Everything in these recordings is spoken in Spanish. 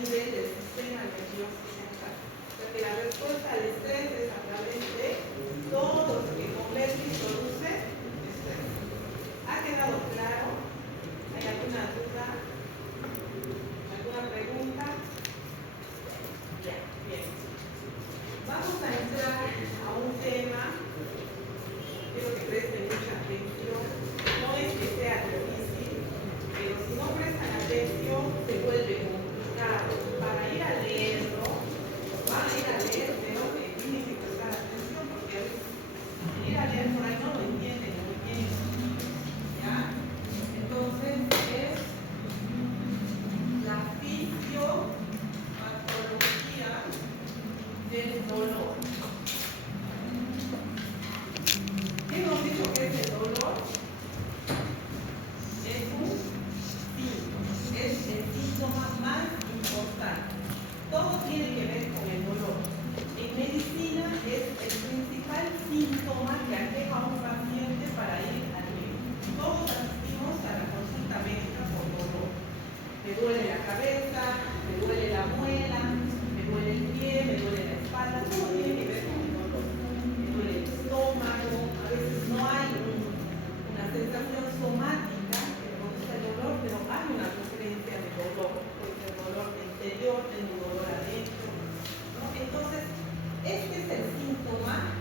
nivel del sistema nervioso central. O sea que la respuesta al estrés es a través de todo lo que convierte y produce estrés. ¿Ha quedado claro? ¿Hay alguna duda? ¿Alguna pregunta? Ya, bien. Vamos a entrar a un tema, quiero que presten mucha atención. No es que sea difícil, pero si no prestan atención se vuelve complicado. Para ir a leerlo, van a ir a leer, pero tienen que prestar atención porque a veces ir a leer por ahí no lo entienden muy bien. ¿Ya? Entonces es la fisiopatología del dolor. ¿Qué hemos dicho que es el dolor? Es un síntoma, es el síntoma más importante. Todo tiene que ver con el dolor. En medicina es el principal síntoma que aqueja a un paciente para ir al médico. Todos asistimos a la consulta médica por dolor. Me duele la cabeza, me duele la muela, me duele el pie, me duele la espalda, todo tiene que ver con el dolor. Me duele el estómago, a veces no hay una sensación somática que produce el dolor, pero hay una referencia de dolor, puede ser dolor interior, tengo dolor adentro, ¿no? Entonces, este es el síntoma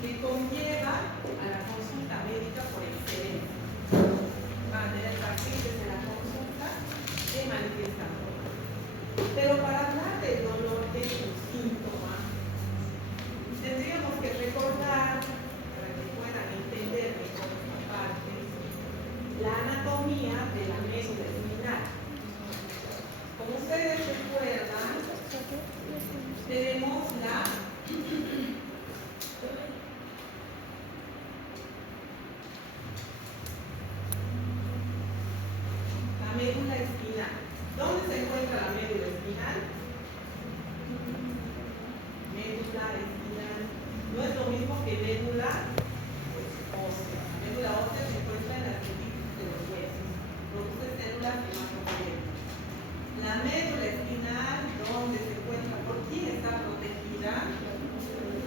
que conlleva a la consulta médica por excelencia. Van a tener pacientes en la consulta que manifiestan dolor. Pero para hablar del dolor que es un síntoma, tendríamos que recordar, para que puedan entender mejor esta parte, la anatomía de la médula espinal. Como ustedes recuerdan, tenemos la médula espinal. ¿Dónde se encuentra la médula espinal? Médula espinal no es lo mismo que médula ósea. La médula ósea se encuentra en las epífisis de los huesos, produce células hematopoieticas. La médula espinal, ¿dónde se encuentra? ¿Por quién está protegida?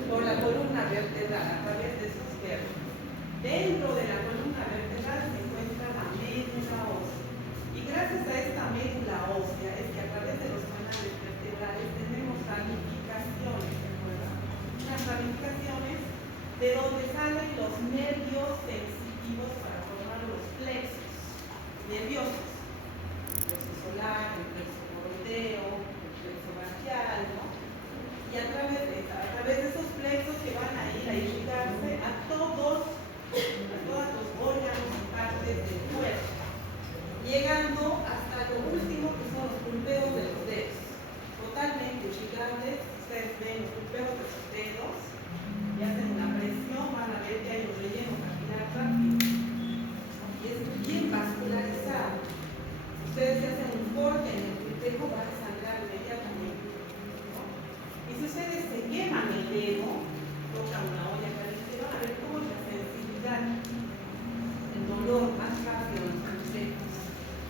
Por la columna vertebral, a través de sus vértebras. Dentro de la columna vertebral se encuentra la médula ósea. Y gracias a esta médula ósea es que a través de los canales vertebrales tenemos ramificaciones, ¿recuerdan? Unas ramificaciones de donde salen los nervios sensitivos para formar los plexos nerviosos. El plexo solar, el plexo coroideo, el plexo brachial, ¿no? Y a través de esos plexos que van a ir a irrigarse a todos los órganos y partes del cuerpo, llegando hasta lo último que son los pulpeos de los dedos, totalmente irrigables. Ustedes ven los pulpeos de sus dedos y hacen una presión, van a ver que hay un relleno capilar rápido, ¿no? Y es bien vascularizado. Ustedes se hacen un corte en el pulpeo, va a sangrar inmediatamente, ¿no? Y si ustedes se queman el dedo, tocan una olla caliente, van a ver cómo es la sensibilidad, el dolor más rápido en los pulpeos,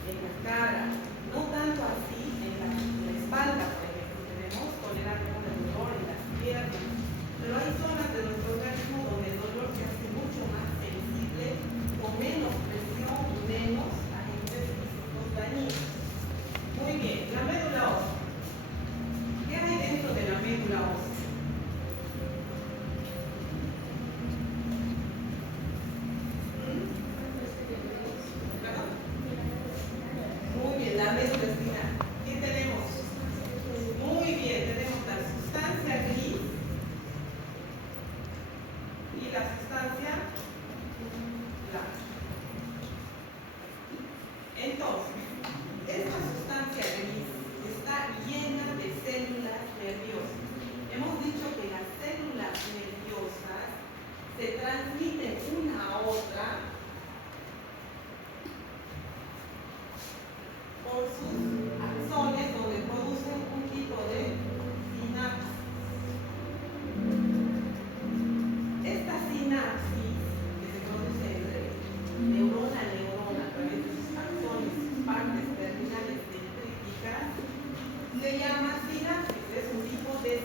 en la cara, no tanto así en la espalda, por ejemplo, tenemos tolerancia al dolor en las piernas, pero hay zonas de nuestro organismo donde el dolor se hace mucho más sensible, con menos presión y menos agentes físicos dañinos. Muy bien, la médula ósea. ¿Qué hay dentro de la médula ósea?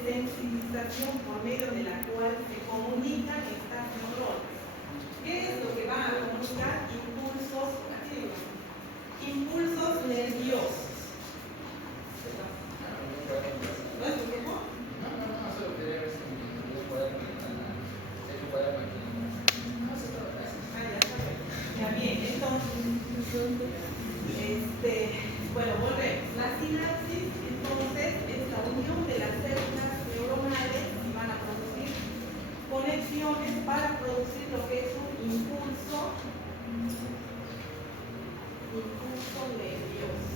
sensibilización por medio de la cual se comunican estas neuronas. ¿Qué es lo que va a comunicar? Impulsos nerviosos. ¿No es tu tiempo? No, solo quería ver si me puede Ya bien, entonces, bueno, volvemos. La sinapsis, entonces, es la unión de las células neuronales y van a producir conexiones para producir lo que es un impulso nervioso.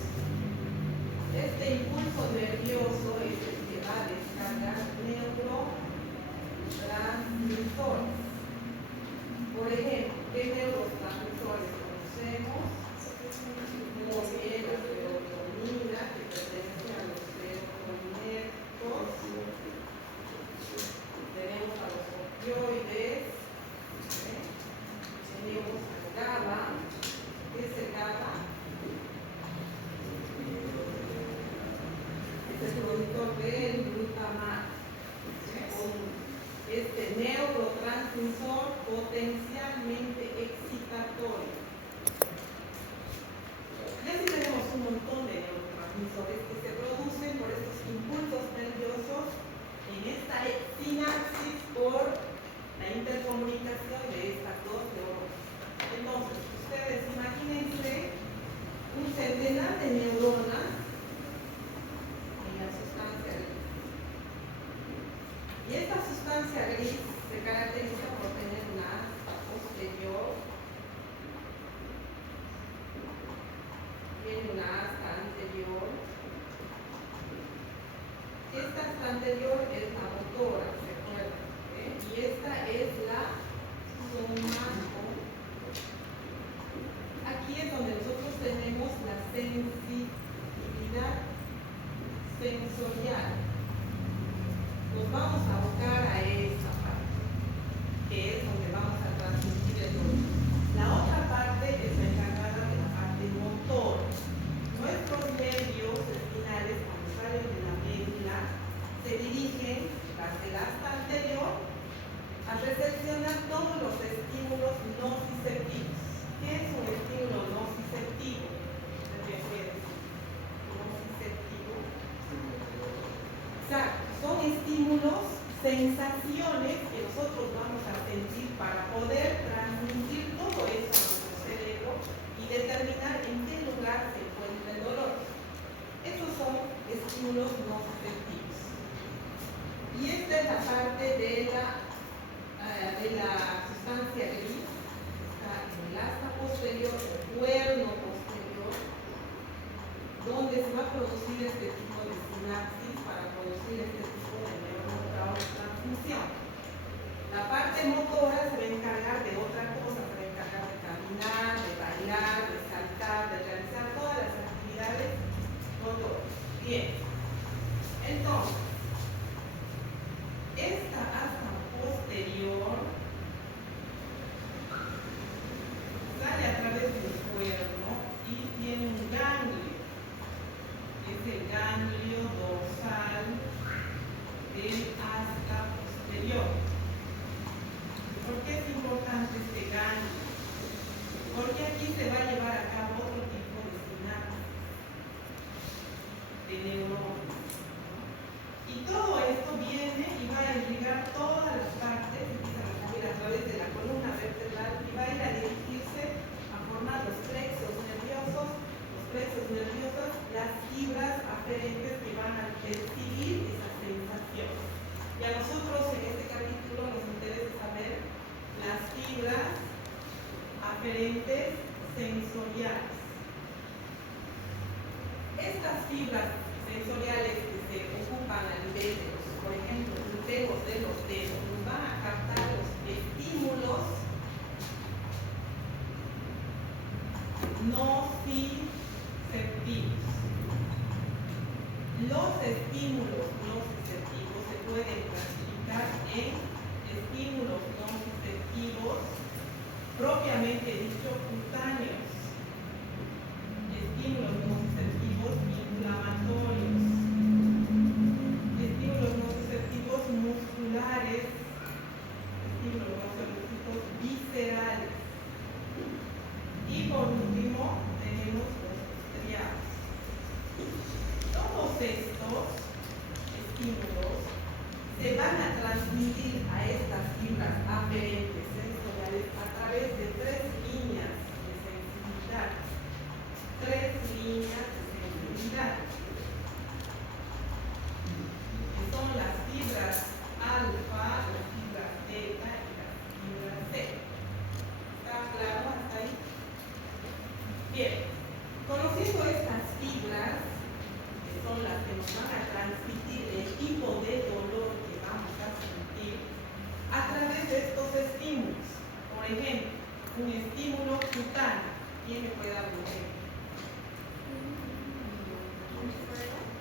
Este impulso nervioso es el que va a descargar neurotransmisores. Por ejemplo, ¿qué neurotransmisores conocemos? Muy bien, la serotonina, que pertenece a los serotoninérgicos. Tenemos a los opioides. Tenemos al GABA. ¿Qué es el GABA? Es el productor del glutamato. Este neurotransmisor potencialmente excitatorio. Y así tenemos un montón de neurotransmisores que se producen por estos impulsos nerviosos en esta sinapsis por la intercomunicación de estas dos neuronas. Entonces, ustedes imagínense un centenar de neuronas en la sustancia gris. Y esta sustancia gris se caracteriza por tener una asta posterior, tiene una asta anterior. Esta asta anterior es la motora, ¿se acuerdan? Y esta es la somática. Aquí es donde nosotros tenemos la sensibilidad sensorial. Nos vamos a abocar a esta parte, que es donde vamos a transmitir el dolor. La otra parte es la encargada de la parte motora. Nuestros nervios espinales, cuando salen de la médula, se dirigen hacia el asta anterior a recepcionar todos los estímulos nociceptivos. ¿Qué es un estímulo nociceptivo? Nociceptivo. Exacto, son estímulos, sensaciones que nosotros vamos a sentir para poder transmitir todo eso a nuestro cerebro y determinar en qué lugar se encuentra el dolor. Estos son estímulos nociceptivos. Y esta es la parte de la sustancia gris. En el asta posterior, el cuerno posterior, donde se va a producir este tipo de sinapsis para producir este tipo de neurotransmisión. La parte motora se va a encargar de otra cosa, se va a encargar de caminar, de bailar, de saltar, de realizar todas las actividades motoras. Bien, entonces, esta asta posterior sale a través del cuerno y tiene un ganglio, que es el ganglio dorsal del asta posterior. ¿Por qué es importante este ganglio? Porque aquí se va a llevar a cabo otro tipo de sinapsis de neuronas. Y todo esto viene y va a irrigar todas las partes, empieza a salir a través de la columna vertebral y va a ir a dirigirse a formar los plexos nerviosos, las fibras aferentes que van a percibir esa sensación. Y a nosotros en este capítulo nos interesa saber las fibras aferentes sensoriales. Estas fibras sensoriales que se ocupan a nivel de los, por ejemplo, los dedos de los dedos, nos van a captar los estímulos nociceptivos. Los estímulos nociceptivos se pueden clasificar en estímulos nociceptivos propiamente dicho cutáneos, estímulos nociceptivos inflamatorios, estímulos nociceptivos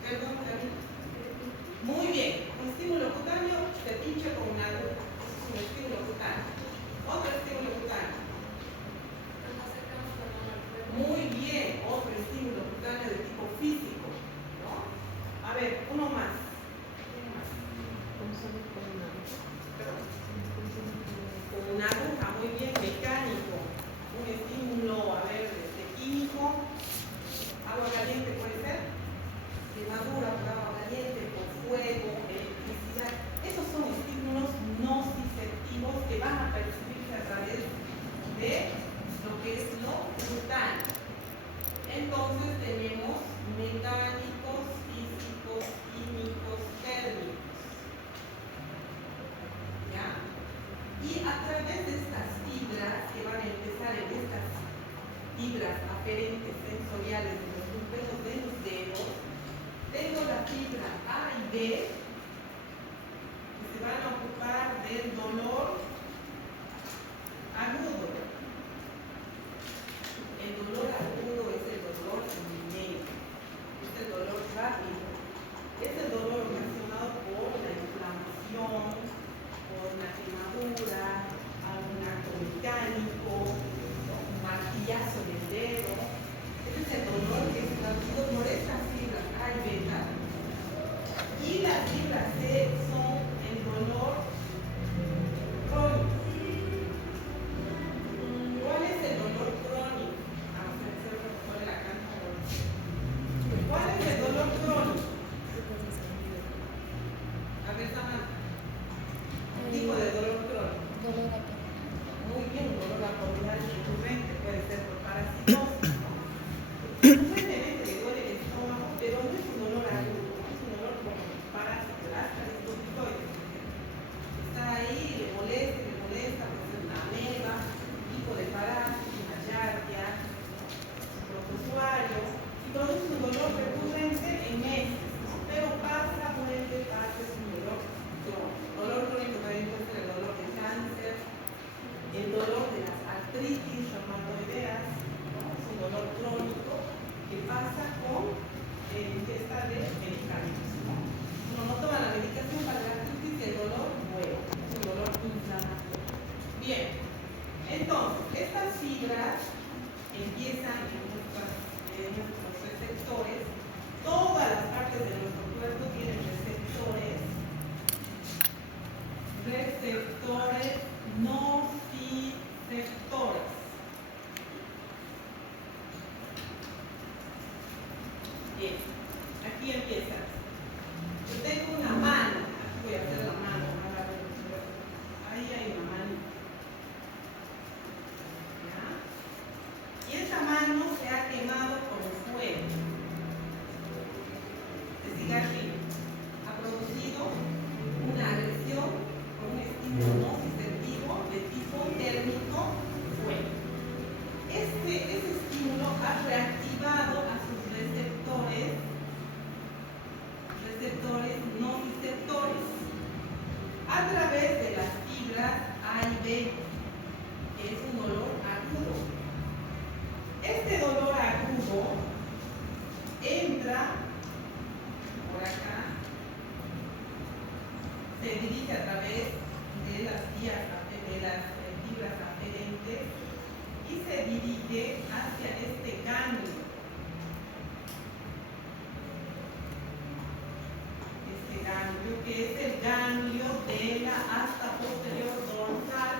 Perdón, David. Muy bien. Un estímulo cutáneo se pincha con una aguja. Eso es un estímulo cutáneo. Otro estímulo cutáneo. Muy bien. Otro estímulo cutáneo de tipo físico, ¿no? A ver, uno más. Con una aguja, muy bien, mecánico. Un estímulo, a ver, químico. Agua caliente puede ser. Quemadura por agua caliente, por fuego, electricidad. Esos son estímulos nociceptivos que van a percibirse a través de lo que es lo cutáneo. Entonces tenemos mecánicos, físicos, químicos, térmicos. ¿Ya? Y a través de estas fibras que van a empezar en estas fibras aferentes sensoriales de los dedos de los dedos, tengo la fibra A y B que se van a ocupar del dolor agudo. El dolor agudo es el dolor inminente, es el dolor rápido, es el dolor ocasionado por la inflamación, por una quemadura, algún acto mecánico, un martillazo en el dedo. Ese es el dolor que es producido por estas fibras A y beta. Y las fibras C son el dolor crónico. ¿Cuál es el dolor crónico? Vamos a hacer el profesor de la cancha. ¿Cuál es el dolor crónico? A ver, Samantha. Un tipo de dolor crónico. Muy bien, un dolor abdominal recurrente, puede ser por parasitosis, ¿no? Frecuentemente le duele el estómago, pero no es un dolor agudo, ¿no? Es un dolor como parásito, ascaris, está ahí, le molesta, puede ser una ameba, un tipo de parásito, una yardia, un protozoario, y produce un dolor recurrente en meses, ¿no? Pero pasa, vuelve, pasa, es un dolor crónico. Dolor crónico también puede ser el dolor de cáncer, el dolor de las artritis reumatoideas, ¿no? Es un dolor crónico que pasa con ingesta de medicamentos, ¿no? Uno no toma la medicación para la artritis y el dolor vuelve, es un dolor inflamatorio. Bien, entonces, estas fibras empiezan en nuestros receptores. Todas las partes de nuestro cuerpo tienen receptores nociceptores. Bien, aquí empieza. Yo tengo una mano, aquí voy a hacer la mano, ahí hay una mano. ¿Ya? Y esta mano se ha quemado con fuego. El cigarrillo ha producido una agresión con un estímulo nociceptivo de tipo térmico fuego. Ese estímulo ha reactivado a sus receptores nociceptores a través de las fibras A y B, que es un dolor agudo. Este dolor agudo entra por acá, se dirige a través de las fibras aferentes y se dirige hacia este ganglio. Este ganglio, que es el ganglio de la asta posterior dorsal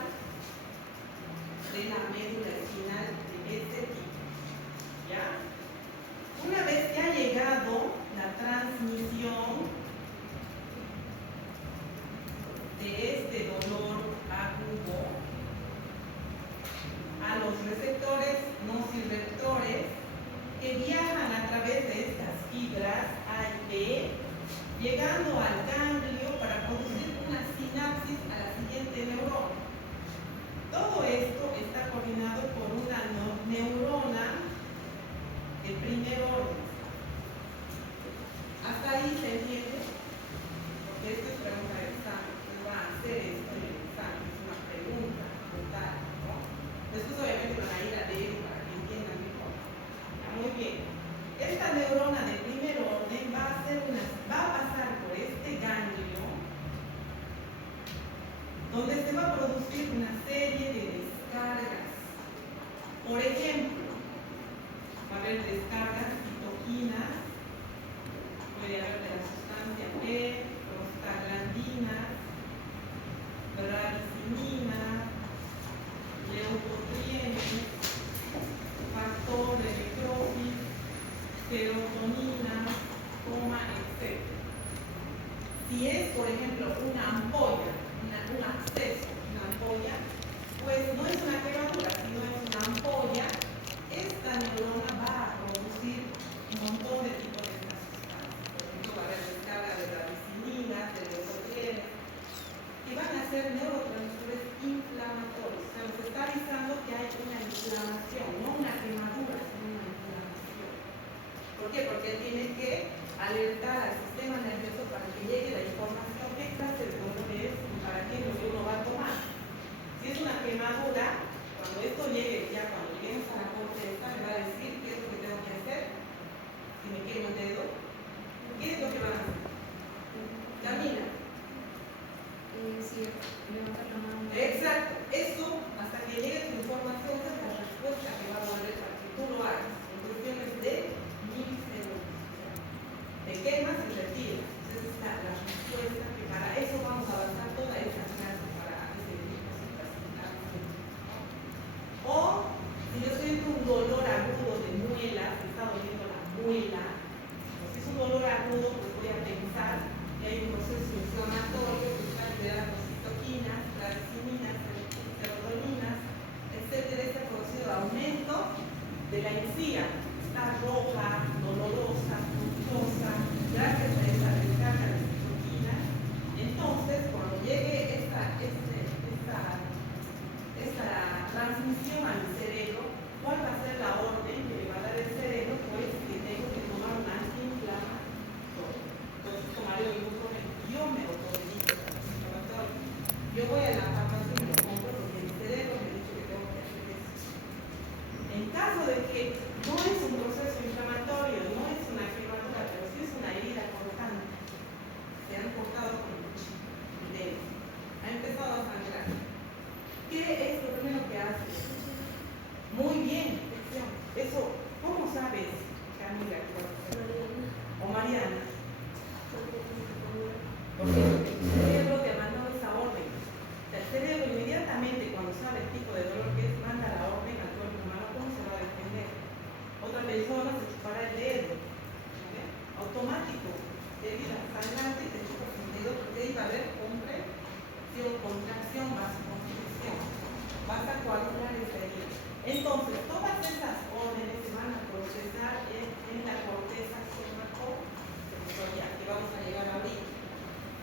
de la médula espinal de este tipo. ¿Ya? Una vez que ha llegado la transmisión de este dolor agudo a los receptores nociceptores que viajan a través de estas fibras A y B, llegando al ganglio para producir una sinapsis a la siguiente neurona. Todo esto está coordinado por una neurona de primer orden. ¿Hasta ahí se entiende? Porque esto es pregunta de examen. ¿Qué va a hacer esto en el examen? Es una pregunta total, ¿no? Después obviamente van a ir a leer para que entiendan mejor. Muy bien. Esta neurona de primer orden va a hacer Si es, por ejemplo, una ampolla, un absceso, una ampolla, pues no es una quemadura, sino es una ampolla, esta neurona va a producir un montón de tipos de estas sustancias. Por ejemplo, va a haber descarga de radicininas, de leucotrienes, que van a ser neurotransmisores inflamatorios. O sea, nos está avisando que hay una inflamación, no una quemadura, sino una inflamación. ¿Por qué? Porque tiene que alertar al sistema nervioso para que llegue la información qué clase de dolor es y para qué es lo que uno va a tomar. Si es una quemadura, cuando esto llegue, ya cuando lleguemos a la corteza, me va a decir qué es lo que tengo que hacer. Si me quemo el dedo, ¿qué es lo que van a hacer? Camina. Sí, levantar la mano. Exacto, eso hasta que llegue tu información, esa es la respuesta que va a volver para que tú lo hagas. En cuestiones de milisegundos. Te quemas y retiras. Esa es la respuesta que para eso vamos a avanzar toda esa clase para ese O si yo siento un dolor agudo de muela, me está doliendo la muela, pues si es un dolor agudo, pues voy a pensar que hay un proceso inflamatorio que está liberando citoquinas, radicininas, serotoninas, etcétera. Este ha producido aumento de la encía. Está roja, dolorosa, punzosa, gracias a esta descarga de citoquinas. Entonces, cuando llegue esta transmisión a mi cerebro, ¿cuál va a ser la orden que me va a dar el cerebro? Pues que tengo que tomar un antiinflamatorio. Entonces tomaré un ibuprofeno. Yo me automedico el antiinflamatorio. Yo voy a la farmacia y me lo compro porque mi cerebro me ha dicho que tengo que hacer eso. En caso de que no es un proceso inflamatorio, no es una quemadura, pero sí es una herida cortante, se han cortado con el dedo, ha empezado a sangrar. ¿Qué es lo primero que hace? Muy bien, eso, ¿cómo sabes, Camila? O Mariana. Porque el cerebro te ha mandado esa orden. El cerebro inmediatamente cuando sabe el tipo de dolor que es, manda la orden al cuerpo humano cómo se va a defender. Otra persona se chupará el dedo. ¿Okay? Automático. Herida sangrante, te chupas el dedo porque ahí va a haber compresión, contracción, vasoconstricción. Vas a coagular esa herida. Entonces, todas esas órdenes se van a procesar en la corteza somatosensorial, que vamos a llegar ahorita.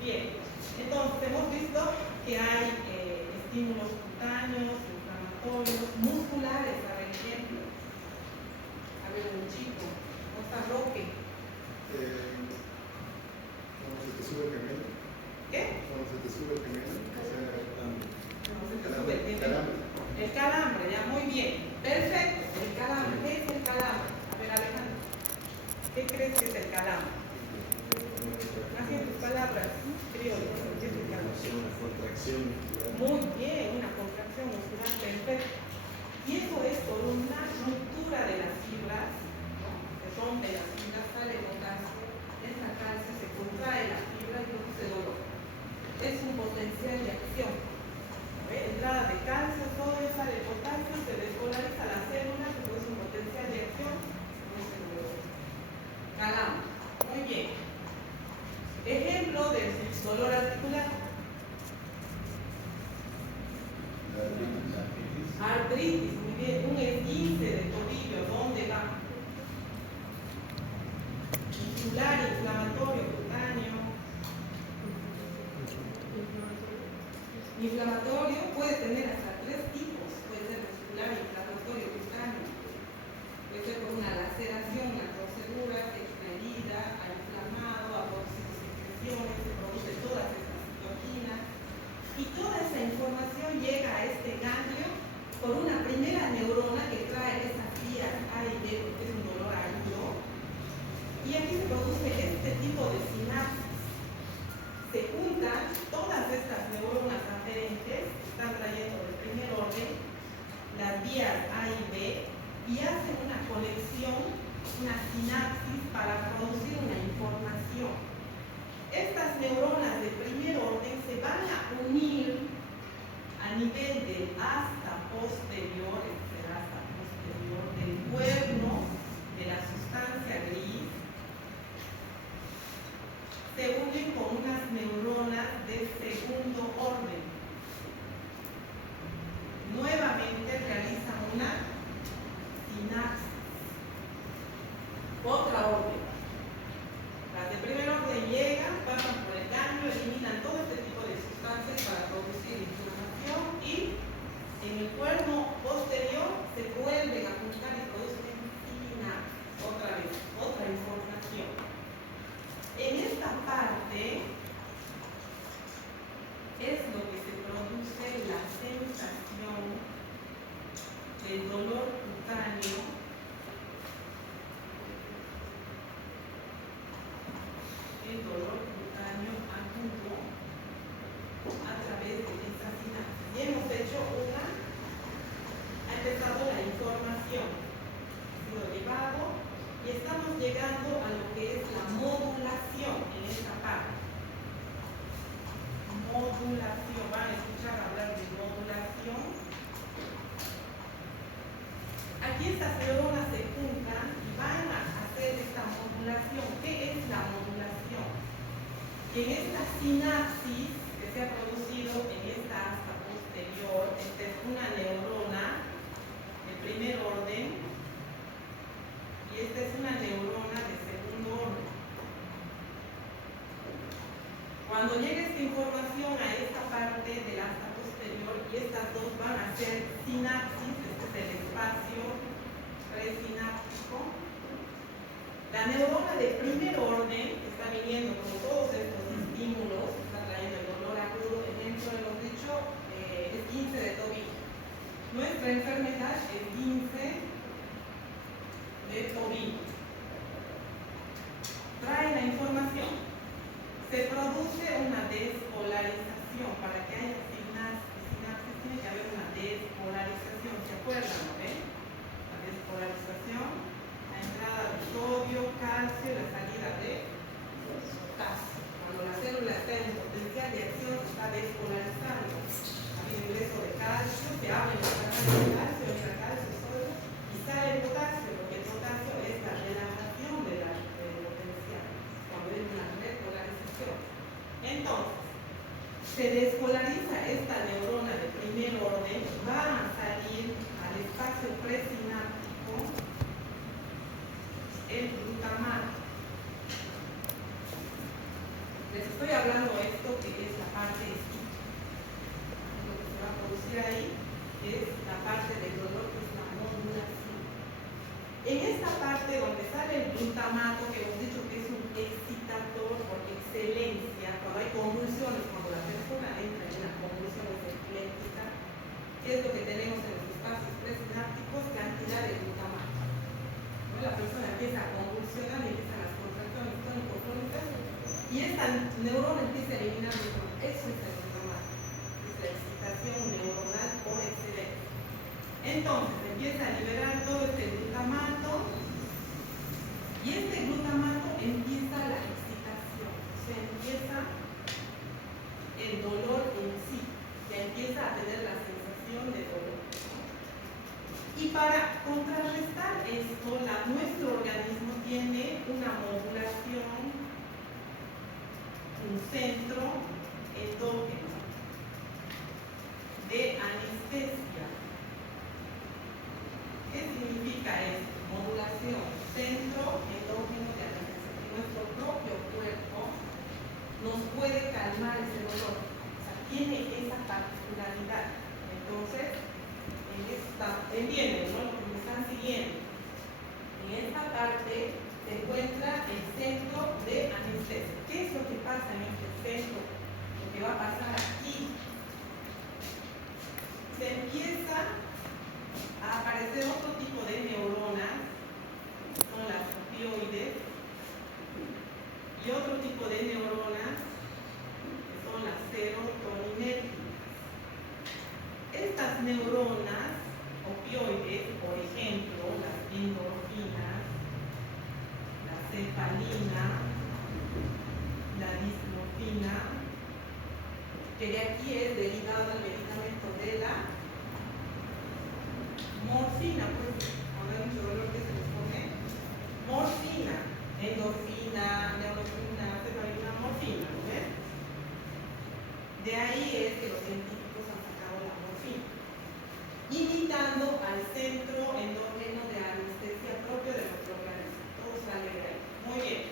Bien, entonces hemos visto que hay estímulos cutáneos, inflamatorios, musculares, por ejemplo. A ver, un chico, ¿cómo está Roque? Cuando se te sube el gemelo. ¿Qué? Cuando se te sube el gemelo, o sea, El calambre, ya, muy bien. Perfecto, el calambre. ¿Qué es el calambre? A ver, Alejandro, ¿qué crees que es el calambre? Así en tus palabras, criollas, ¿qué es el calambre? una contracción. Muy bien, una contracción muscular, perfecto. Y eso es por una ruptura de las fibras, ¿no? Se rompe las fibras, sale potasio, entra calcio, se contrae la fibra y produce dolor. Es un potencial de acción. Entrada de calcio, sodio, sale potasio, se despolariza la célula, se produce un potencial de acción, se produce dolor. Calambre. Muy bien. Ejemplo de dolor articular. Artritis, muy bien. Un esguince de tobillo, ¿dónde va? Muscular, inflamatorio, cutáneo. Inflamatorio puede tener hasta 3 tipos. Puede ser muscular, inflamatorio, cutáneo. Puede ser por una laceración, una torcedura, una herida, ha inflamado, ha producido secreciones, se produce todas estas citoquinas. Y toda esa información llega a este ganglio por una primera neurona que trae esas vías A y B, porque es un dolor agudo. Y aquí se produce este tipo de sinapsis. Se juntan todas estas neuronas aferentes, están trayendo de primer orden las vías A y B, y hacen una conexión, una sinapsis para producir una información. Estas neuronas de primer orden se van a unir a nivel del asta posterior, el asta posterior del cuerno de la sustancia gris, se unen con unas neuronas de segundo orden. Nuevamente realizan una sinapsis. Otra orden. Las de primer orden llegan, pasan por el ganglio, eliminan todo este tipo de sustancias para producir inflamación y en el cuerno posterior se vuelven a juntar y producen sinapsis. Otra vez, otra información. En esta parte es lo que se produce la sensación del dolor cutáneo agudo a través de esta sinapsis. Y hemos hecho ha empezado la información, ha sido llevado y estamos llegando a lo que es la modulación en esta parte. Modulación, van a escuchar hablar de modulación. Aquí estas neuronas se juntan y van a hacer esta modulación. ¿Qué es la modulación? En esta sinapsis que se ha producido en esta asta posterior, esta es una neurona de primer orden y esta es una neurona de segundo orden. Cuando llegue esta información a esta parte del asta posterior y estas dos van a hacer sinapsis, este es el espacio presináptico, la neurona de primer orden que está viniendo con todos estos estímulos, está trayendo el dolor agudo, ejemplo, hemos dicho, es 15 de tobillo. Nuestra enfermedad es 15 de tobillo. Trae la información. Se produce una despolarización. Para que haya sinapsis tiene que haber una despolarización. ¿Se acuerdan, no? La despolarización, la entrada de sodio, calcio y la salida de potasio. Cuando la célula está en potencial de acción, se está despolarizando. Hay ingreso de calcio, se abre la canal de calcio, entra calcio, sodio y sale el potasio, porque el potasio es la relajación del potencial, cuando hay una repolarización. Entonces, se despolariza esta neurona de primer orden, va a salir al espacio presináptico el glutamato. Les estoy hablando esto que es la parte esquina. Lo que se va a producir ahí es la parte del dolor, que es la modulación. En esta parte donde sale el glutamato, que hemos dicho que es un excitador por excelencia, cuando hay convulsiones, cuando la persona entra en una convulsión epiléptica, ¿qué es lo que tenemos en los espacios presinápticos? Cantidad de glutamato. ¿No? La persona empieza a convulsionar y empiezan las contracciones tónico-clónicas y esta neurona empieza a eliminar glutamato. Eso es el glutamato. Es la excitación neuronal por excelencia. Entonces empieza a liberar todo este glutamato y este glutamato empieza la excitación, o sea, empieza el dolor en sí, ya empieza a tener la sensación de dolor. Y para contrarrestar esto, nuestro organismo tiene una modulación, un centro endógeno de anestesia. ¿Qué significa esto? Modulación, centro endógeno de anestesia. Que nuestro propio cuerpo nos puede calmar ese dolor. O sea, tiene esa particularidad. Entonces, entienden, ¿no? Lo que me están siguiendo. En esta parte se encuentra el centro de anestesia. ¿Qué es lo que pasa en este centro? Lo que va a pasar aquí. Se empieza a aparecer otro tipo de neuronas, son las opioides, y otro tipo de neuronas, que son las serotoninérgicas. Estas neuronas opioides, por ejemplo, las endorfinas, la cefalina, la dislofina, que de aquí es derivado el medicamento de la morfina, pues, cuando hay mucho dolor, que se les pone morfina, endorfina, neurofina, cefalina, morfina, ¿no ves? De ahí es que los científicos han sacado la morfina, imitando al centro endógeno de anestesia propio de nuestro organismo. Todo sale de ahí. Muy bien.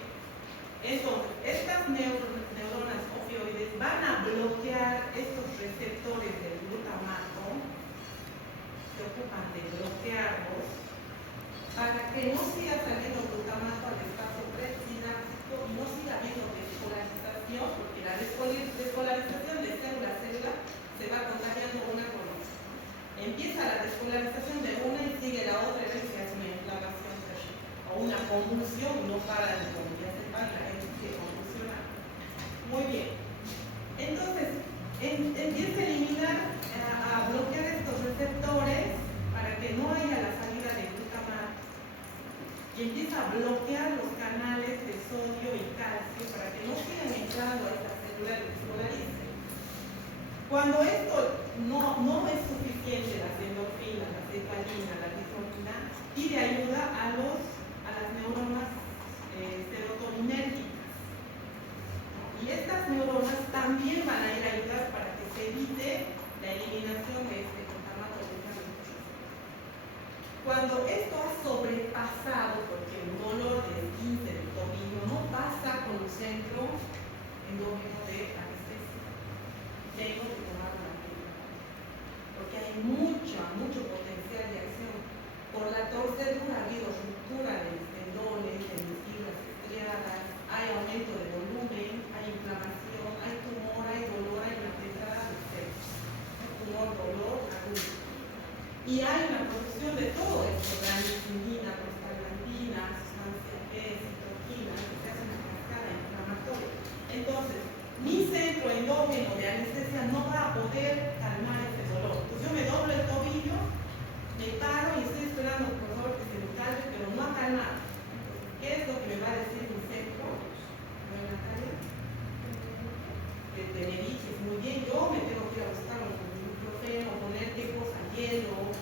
Entonces, estas neuronas opioides van a bloquear estos receptores del glutamato, se ocupan de bloquearlos para que no siga saliendo glutamato al espacio presináptico y no siga habiendo despolarización, porque la despolarización de célula a célula se va contagiando una con otra. Empieza la despolarización de una y sigue la otra, y se hace una inflamación o una convulsión, no para de como ya sepan, la gente sigue convulsionando. Muy bien. Entonces, empieza a eliminar, a bloquear estos receptores para que no haya la salida de glutamato y empieza a bloquear los canales de sodio y calcio para que no sigan entrando a estas células y despolarizarse. Cuando esto no es suficiente, las endorfinas, la cefalina, la dismorfina, pide ayuda a las neuronas serotoninérgicas. Y estas neuronas también van a ir a ayudar para que se evite la eliminación de este glutamato. Cuando esto ha sobrepasado, porque el dolor de esguince del tobillo no pasa con el centro endógeno de anestesia, tengo que tomar una píldora, porque hay mucho potencial de acción. Por la torcedura ha habido ruptura de mis tendones, de mis fibras estriadas, hay aumento de volumen, hay inflamación, hay tumor, hay dolor, hay una pedrada de sexo, tumor, dolor, agudo. Y hay una producción de todo esto, ranitidina, prostaglandina, sustancia P, citoquina, que se hace una cascada inflamatoria. Entonces, mi centro endógeno de anestesia no va a poder calmar ese dolor. Entonces yo me doblo el tobillo, me paro y estoy esperando por favor que se me calme, pero no ha calmado. ¿Qué es lo que me va a decir mi centro? Natalia, que te me dices muy bien, yo me tengo que ir a buscar un ibuprofeno, poner qué cosa, hielo,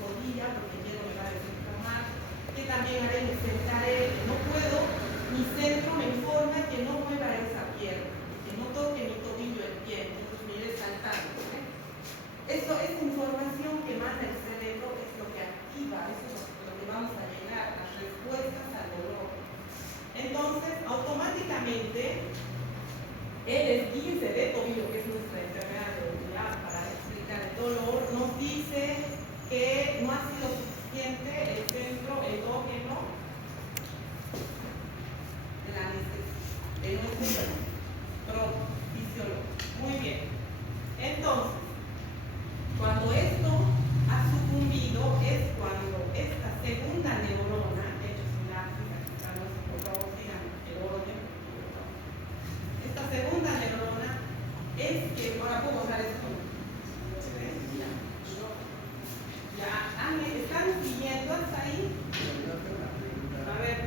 rodilla, porque el hielo me va a desinflamar. ¿Qué también haré? Me sentaré, no puedo, mi centro me informa que no mueva esa pierna, que no toque mi tobillo el pie, entonces me iré saltando. Esta información que manda el cerebro es lo que activa, eso es lo que vamos a llegar, las respuestas al dolor. Entonces, automáticamente, el esguince de tobillo, que es nuestra enfermedad de movilidad para explicar el dolor, nos dice que no ha sido suficiente el centro endógeno de la anestesia, de nuestro fisiólogo. Muy bien. Entonces, cuando esto ha sucumbido es cuando esta segunda neurona, de hecho sin lápiz, aquí está, no sé, por favor, sigan el orden. Esta segunda neurona es que, ahora puedo usar esto. ¿Están siguiendo hasta ahí? A ver.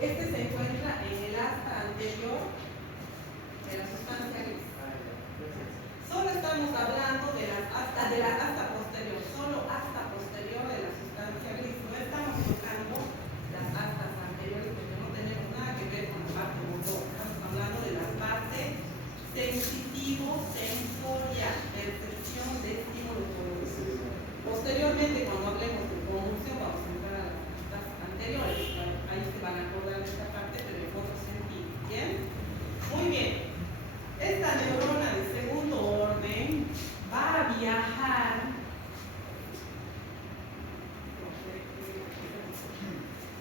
Este se encuentra en el asta anterior de la sustancia gris. Solo estamos hablando de la asta posterior, solo asta posterior de la sustancia gris. No estamos tocando las astas anteriores porque no tenemos nada que ver con la parte motor. Estamos hablando de la parte sensitivo-sensorial, percepción de estímulo convulsivo. Posteriormente, cuando hablemos de convulsión, vamos a entrar a las astas anteriores. Ahí se van a acordar de esta parte, pero en otro sentido. ¿Bien? Muy bien. Esta neurona de segundo orden va a viajar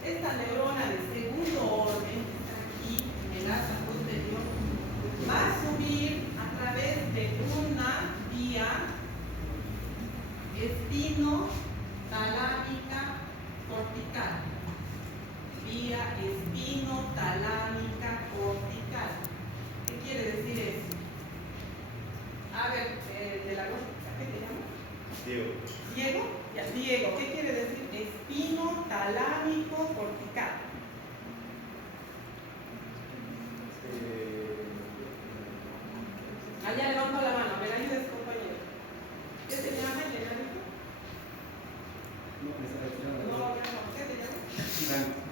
esta neurona de segundo orden, que está aquí en el asta posterior, va a subir a través de una vía espinotalámica cortical. Vía espinotalámica cortical. ¿Qué quiere decir eso? A ver, de la lógica, ¿qué te llamas? Diego. ¿Diego? Ya, Diego, ¿qué quiere decir espinotalámico cortical? Allá levanto la mano, a ver, ahí es compañero. ¿Qué se llama el dinámico? No, ¿qué te llama?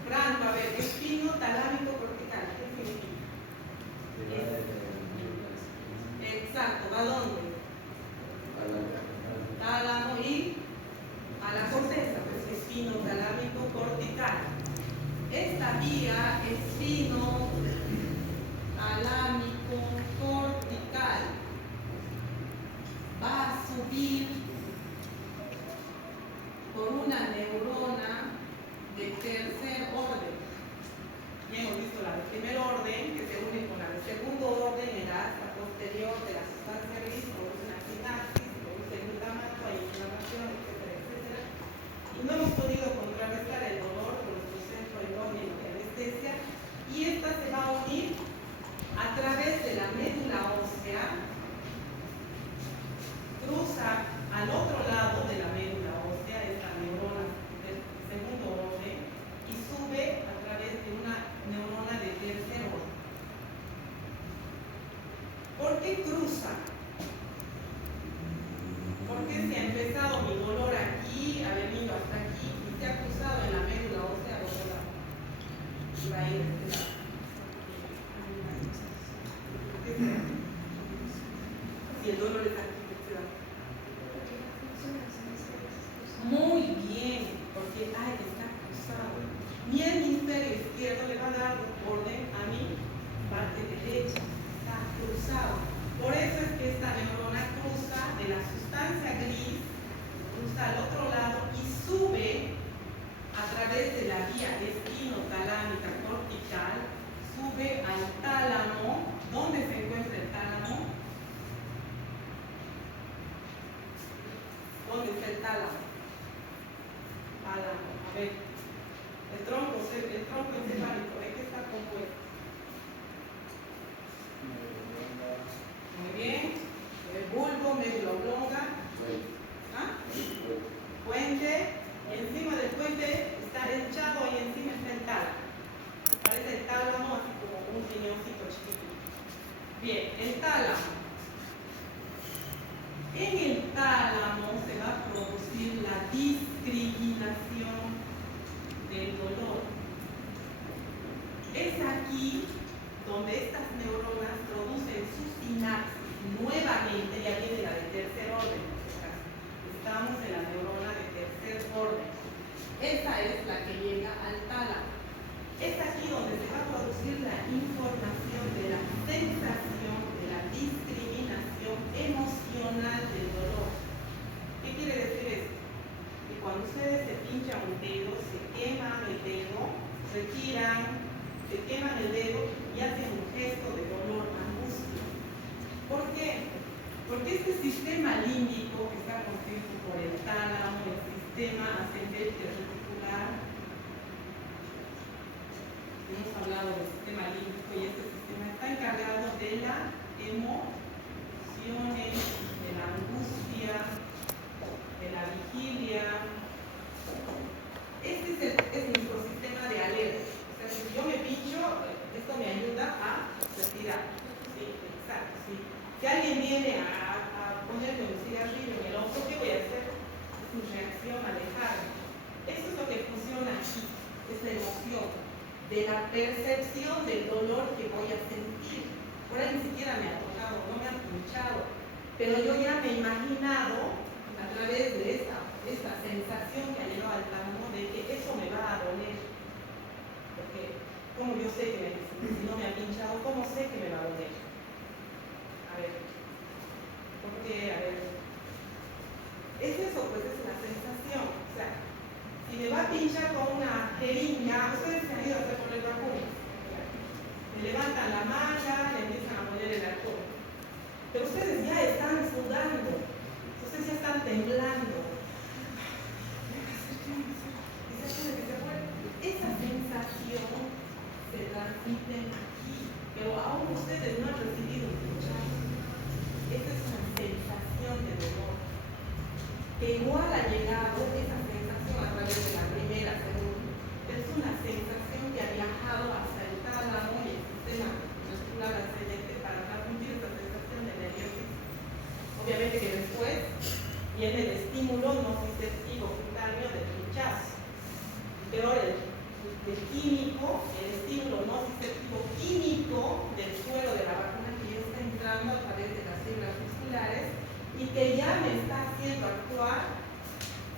Branco, a ver, espinotalámico cortical, ¿qué significa? Exacto, ¿va dónde? Tálamo y a la corteza, pues espino talámico cortical. Esta vía espino talámico cortical va a subir por una neurona de tercer orden. Ya hemos visto la de primer orden, que se une con la de segundo orden en la asta posterior de la sustancia gris, produce una sinapsis, produce glutamato, hay inflamación, etcétera, etcétera. Y no hemos podido contrarrestar el dolor por nuestro centro idóneo de anestesia, y esta se va a unir a través de la médula ósea, cruza al otro lado de la médula ósea, esta neurona del segundo orden, y sube a través de una neurona de tercer orden. ¿Por qué cruza? Porque se ha empezado mi dolor aquí, ha venido hasta aquí y se ha cruzado en la médula ósea al otro lado. Y va a ir de este lado. Si el dolor está aquí, de este lado. Muy bien, porque está cruzado. Mi hemisferio izquierdo le va a dar orden a mi parte derecha. Está cruzado. Por eso es que esta neurona cruza de la sustancia gris, cruza al otro lado y sube a través de la vía espinotalámica cortical, sube al tálamo. ¿Dónde se encuentra el tálamo? ¿Dónde está el tálamo? Tálamo, a ver. El tronco encefálico, ¿de qué está compuesto? Muy bien. El bulbo, médula oblonga. ¿Ah? Puente. Encima del puente está echado y encima está el tálamo. Parece el tálamo así como un riñoncito chiquitito. Bien, el tálamo. En el tálamo se va a producir la discriminación del dolor. Es aquí donde estas neuronas producen su sinapsis nuevamente, ya viene la de tercer orden. Estamos en la neurona de tercer orden. Esa es la que llega al tálamo. Es aquí donde se va a producir la información de la sensación, de la discriminación emocional del dolor. ¿Qué quiere decir esto? Que cuando ustedes se pinchan un dedo, se queman el dedo, retiran, se queman el dedo y hacen un gesto de dolor, angustia. ¿Por qué? Porque este sistema límbico que está compuesto por el tálamo, el sistema ascendente reticular, hemos hablado del sistema límbico y este sistema está encargado de las emociones, de la angustia, de la vigilia. Este es nuestro sistema de alerta. O sea, si yo me pincho, esto me ayuda a retirar. Sí, exacto, sí. Si alguien viene a ponerme un cigarrillo en el ojo, ¿qué voy a hacer? Es mi reacción a alejarme. Eso es lo que funciona aquí, es la emoción, de la percepción del dolor que voy a sentir. Por ahí ni siquiera me ha tocado, no me han pinchado, pero yo ya me he imaginado a través de esta sensación que ha llegado al tálamo de que eso me va a doler. Porque, como yo sé que si no me ha pinchado, ¿cómo sé que me va a doler? A ver, porque, a ver, es eso, pues es la sensación. O sea, si me va a pinchar con una jeringa, ustedes se han ido a hacer poner vacunas. Me levantan la manga, le empiezan a poner el alcohol. Pero ustedes ya están sudando, ustedes ya están temblando. Esa sensación se transmite aquí, pero aún ustedes no han recibido un pinchazo. Esta es una sensación de dolor. Que igual ha llegado esa sensación a través de la primera, segunda. Es una sensación que ha viajado hasta el tálamo y el sistema muscular ascendente para transmitir esa sensación de nerviosismo. Obviamente que después viene el estímulo no nociceptivo cutáneo del pinchazo. Pero el químico, el estímulo nociceptivo químico del suelo de la vacuna que ya está entrando a través de las fibras musculares y que ya me está haciendo actuar.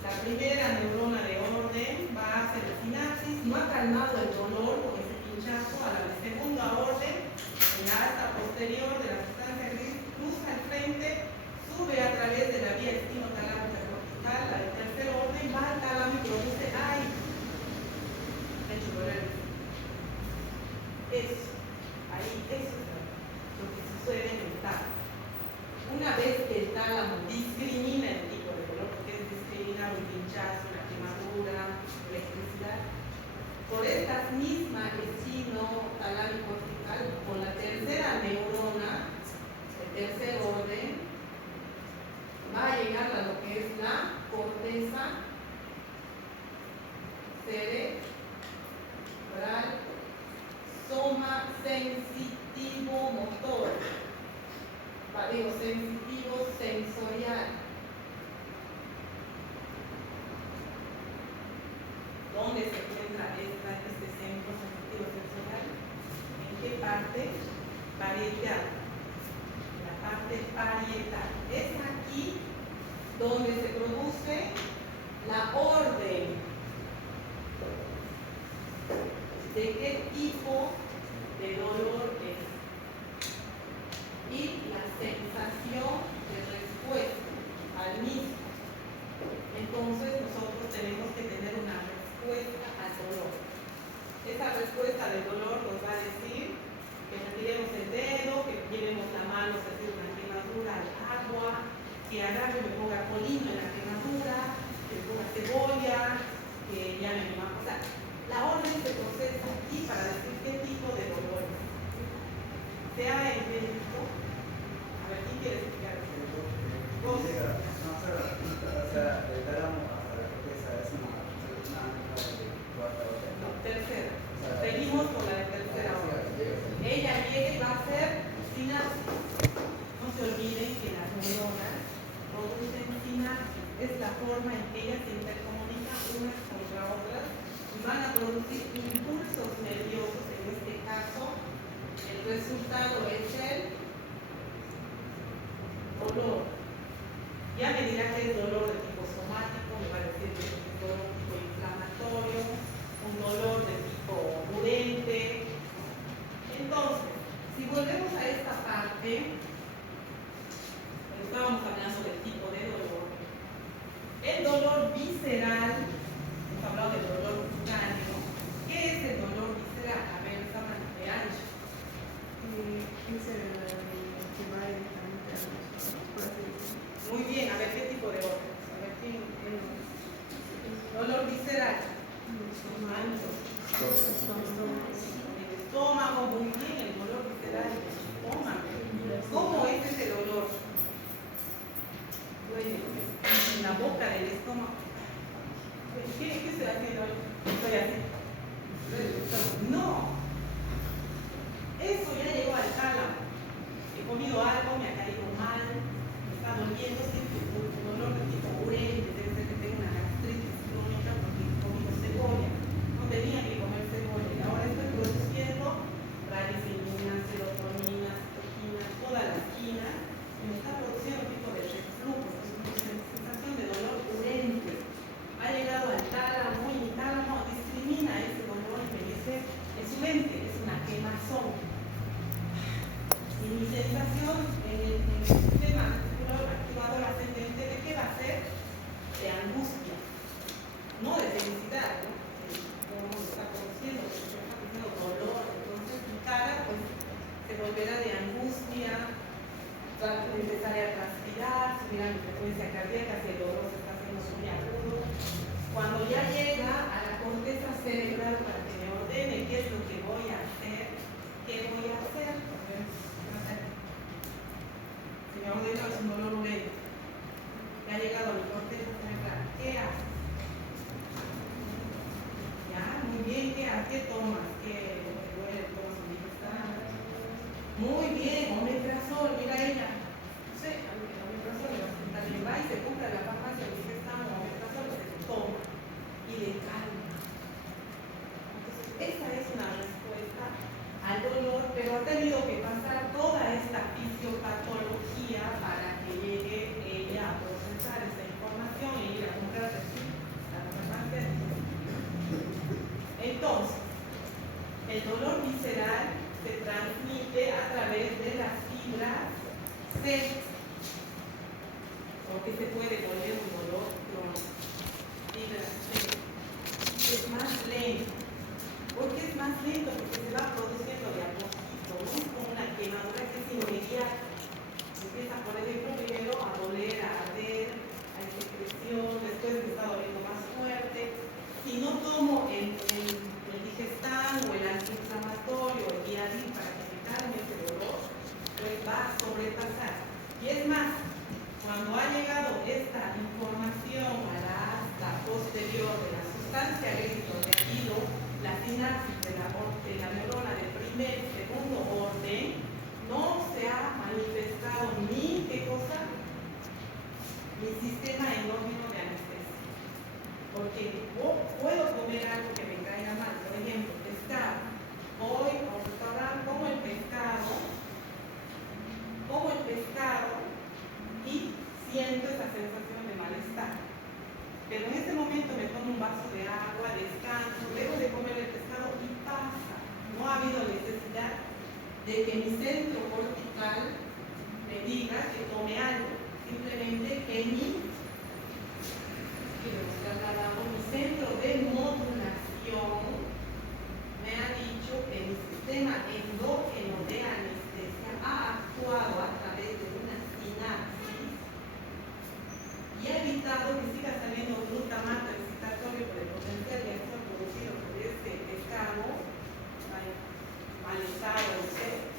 La primera neurona de orden va a hacer la sinapsis, no ha calmado el dolor con ese pinchazo. A la segunda orden, en la asta posterior de la sustancia gris, cruza el frente, sube a través de la vía espinotalámica cortical. La de tercer orden va al tálamo y produce ¡ay! Hecho dolor. Eso, ahí, eso es lo que sucede en el tálamo. Una vez que el tálamo discrimina el tipo de dolor, porque es discriminar un pinchazo, una quemadura, electricidad, por estas mismas espinotalámico cortical, con la tercera neurona, el tercer orden, va a llegar a lo que es la corteza cerebral soma sensitivo motor. Digo, sensitivo sensorial. ¿Dónde se encuentra este centro sensitivo sensorial? ¿En qué parte? Parietal. La parte parietal. Es aquí donde se produce la orden de qué tipo de dolor es y la sensación de respuesta al mismo. Entonces nosotros tenemos que tener una respuesta al dolor. Esa respuesta del dolor nos va a decir que retiremos el dedo, que llevemos la mano a hacer una quemadura al agua, que agarre y me ponga colino en la quemadura, que me ponga cebolla, que llame a mi mamá. O sea, la orden se procesa aquí para decir qué tipo de dolor es. ¿Se ha entendido? A ver, ¿quién quiere explicar? ¿Vos? No, tercera. Seguimos con la de tercera orden. Ella viene y va a hacer sinapsis. No se olviden que las neuronas producen sinapsis. Es la forma en que ellas se intercomunican unas contra otras y van a producir impulsos nerviosos. En este caso, el resultado es el dolor. Ya me dirá que es dolor de tipo somático, me va a decir que es dolor de tipo inflamatorio, un dolor de tipo urente. Entonces, si volvemos a esta parte, estábamos hablando del tipo de dolor. El dolor visceral, hemos hablado del dolor cutáneo. ¿Qué es el dolor visceral? A ver, esta mano de ancho. Es el que va directamente a los ojos, por así decirlo. Muy bien, a ver qué tipo de órganos. A ver quién. Dolor visceral. Ancho. El estómago, muy bien, el dolor visceral del estómago. ¿Cómo es ese dolor? Duele en la boca del estómago. ¿Qué estoy haciendo? Estoy así. No. Eso ya llegó al tálamo. He comido algo, me ha caído mal, me está doliendo, siento un dolor de tipo urente, debe ser que tengo una gastritis crónica porque he comido cebolla. No tenía que comer cebolla y ahora estoy produciendo radicilinas, serotoninas, citoquinas, todas las quinas y me está produciendo un tipo de reflujo, es una sensación de dolor urente. Ha llegado al tálamo y mi tálamo discrimina ese dolor y me dice, es urente, es una quemazón. Y mi sensación en el sistema activador ascendente, ¿de qué va a ser? De angustia, no de felicidad, ¿no? Como está produciendo, me está produciendo dolor, entonces mi cara pues se volverá de angustia, empezaré a transpirar, subirá mi frecuencia cardíaca, si el dolor se está haciendo muy agudo. Cuando ya llega a la corteza cerebral para que me ordene qué es lo que voy a hacer, ¿qué voy a hacer? Si me ordena es un dolor urente, ya ha llegado a mi corteza cerebral, ¿qué haces? Ya, muy bien, ¿qué haces? ¿Qué tomas? ¿Qué duele? ¿Tomas un bienestar? Muy bien, omeprazol, mira ella. No sé, omeprazol, va y se compra en la farmacia, dice estamos omeprazol, se toma y le calma. Entonces, esa es una respuesta al dolor, pero ha tenido que pasar toda esta fisiopatología Entonces, el dolor visceral se transmite a través de las fibras C, porque se puede volver un dolor crónico. Fibras C. Es más lento. ¿Por qué es más lento? Porque se va produciendo de a poquito, no es como una quemadura que es inmediata. Empieza, por ejemplo, primero a doler, a arder, hay secreción, después me está doliendo más fuerte. Si no tomo el Digestan o el antiinflamatorio, el Diadil para que me calme ese dolor, pues va a sobrepasar. Y es más, cuando ha llegado esta información a la asta posterior de la sustancia gris donde ha ido la sinapsis de la neurona de primer y segundo orden, no se ha manifestado ni qué cosa, mi sistema endógeno de anestesia. Porque puedo comer algo que me caiga mal, por ejemplo, pescado. Voy a un restaurante, como el pescado y siento esa sensación de malestar. Pero en este momento me tomo un vaso de agua, descanso, luego de comer el pescado y pasa. No ha habido necesidad de que mi centro cortical me diga que tome algo. Simplemente que mi centro de modulación me ha dicho que mi sistema endógeno de anestesia ha actuado a través de una sinapsis y ha evitado que siga saliendo glutamato excitatorio por el potencial de acción producido por este pescado malestar o sé,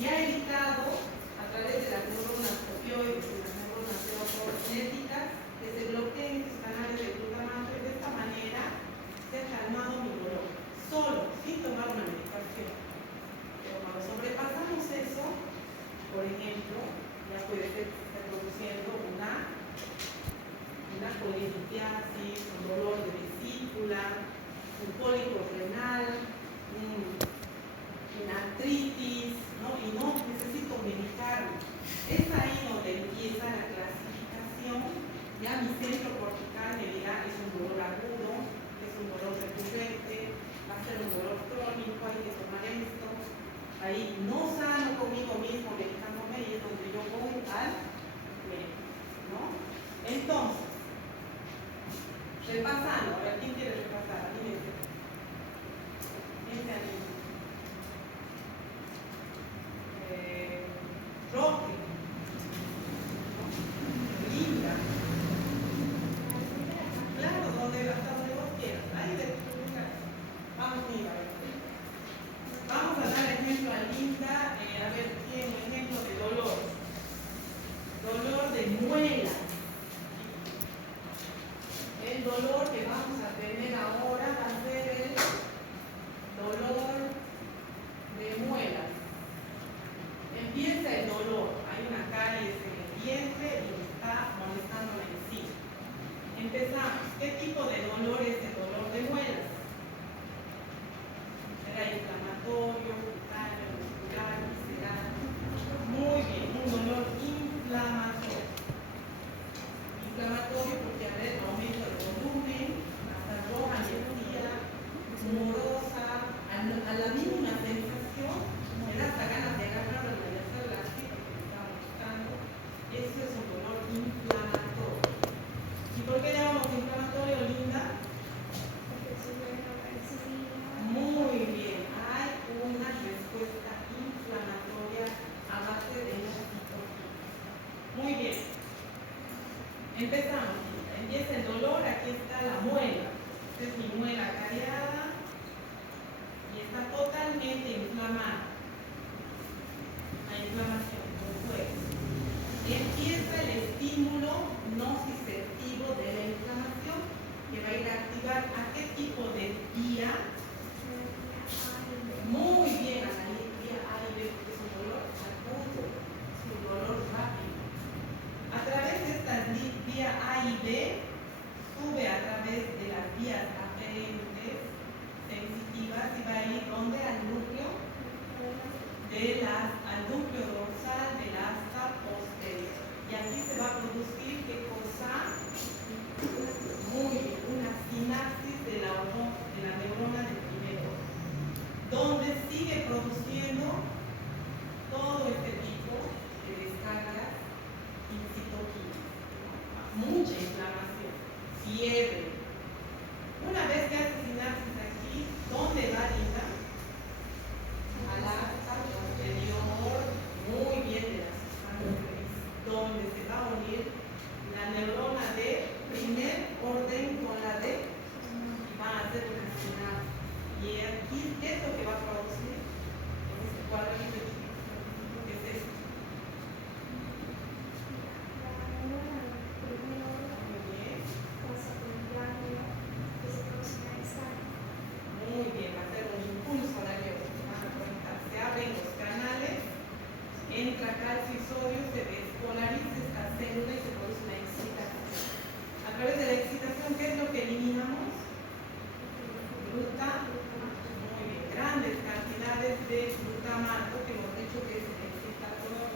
y ha evitado a través de las neuronas opioides y las neuronas neurocinéticas que se bloqueen sus canales de glutamato y de esta manera se ha calmado mi dolor, solo, sin tomar una medicación. Pero cuando sobrepasamos eso, por ejemplo, ya puede ser que se esté produciendo una colitiasis, un dolor de vesícula, un cólico renal, una artritis, ¿no? Y no necesito medicarme. Es ahí donde empieza la clasificación. Ya mi centro cortical me dirá, es un dolor agudo, es un dolor recurrente, va a ser un dolor crónico, hay que tomar esto. Ahí no sano conmigo mismo medicándome y es donde yo voy al médico, ¿no? Entonces, repasando, ahora, ¿quién quiere repasar? ¿Quién se anima? Roque, Linda, claro, hasta donde vos quieras, ahí de tu lugar. Vamos, Linda, vamos a dar ejemplo a Linda, a ver, tiene un ejemplo de dolor de muela. El dolor que vamos a tener ahora va a ser el dolor de muelas. Empieza el dolor, hay una caries en el vientre y me está molestando la encía. Empezamos. ¿Qué tipo de dolor es el dolor de muelas? ¿Será inflamatorio, cutáneo, muscular, visceral? Muy bien, un dolor inflamatorio. Inflamatorio porque a ver, aumento de volumen, hasta roja, energía, morosa, a la mínima sensación, me da hasta ganas de agarrarlo y de hacer la cita que me estaba buscando. Eso es un dolor inflamatorio. ¿Y por qué llamamos inflamatorio, Linda? Muy bien, hay una respuesta inflamatoria a base de la citolina. Muy bien. Empezamos. Empieza el dolor, aquí está la muela. Esta es mi muela cariada y está totalmente inflamada. La inflamación, después. Empieza el estímulo nociceptivo de la inflamación que va a ir a activar a qué tipo de vía. Muy bien, Analí, vía A y B, porque es un dolor agudo, es un dolor rápido. A través de estas vías A y B, sube a través de las vías aferentes sensitivas y va a ir donde al núcleo dorsal del asta posterior. Y aquí se va a producir qué cosa, muy bien, una sinapsis fiebre. Una vez que hace sinapsis aquí, ¿dónde va Linda? Al asta posterior, muy bien, de la sangre, donde se va a unir la neurona de primer orden con la de y va a hacer una sinapsis. Y aquí, ¿qué es lo que va a producir? Este cuadradito chiquito, ¿qué es esto? Muy bien, va a ser un impulso a la neurona. Van a conectar, se abren los canales, entra calcio y sodio, se despolariza esta célula y se produce una excitación. A través de la excitación, ¿qué es lo que eliminamos? Muy bien, grandes cantidades de glutamato, que hemos dicho que es el excitador,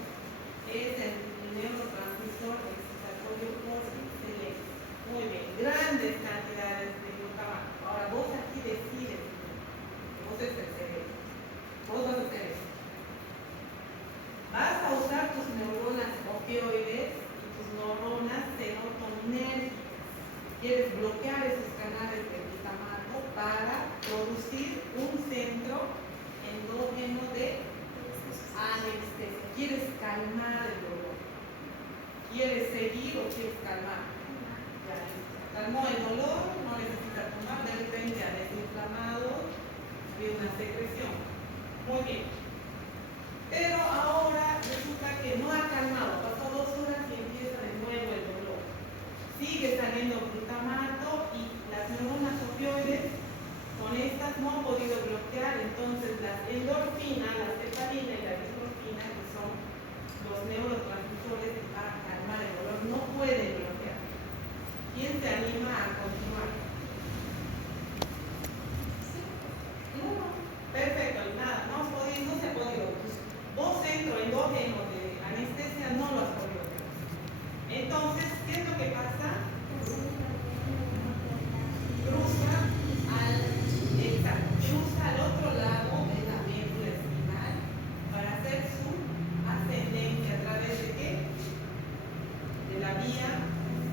es el neurotransmisor excitatorio por excelencia. Muy bien, grandes cantidades de glutamato. Ahora vos aquí decides, vos es el cerebro, vos vas a hacer esto. Vas a usar tus neuronas opioides y tus neuronas serotoninérgicas. Quieres bloquear esos canales de glutamato para producir un centro endógeno de anestesia. ¿Quieres calmar el dolor? ¿Quieres seguir o quieres calmar? Ya listo. Calmó el dolor, no necesita tomar, de repente ha desinflamado, había una secreción. Muy bien. Pero ahora resulta que no ha calmado, pasó 2 horas y empieza de nuevo el dolor. Sigue saliendo glutamato y las neuronas opioides con estas no han podido bloquear, entonces las endorfinas, la cefalina y la distrofina, que son los neurotransmisores para calmar el dolor, no pueden bloquear. ¿Quién se anima a continuar? No, perfecto, nada, no se ha podido. Vos centro endógeno de anestesia no lo has podido ver. Entonces, ¿qué es lo que pasa? Cruza al otro lado de la médula espinal para hacer su ascendencia a través de ¿qué? De la vía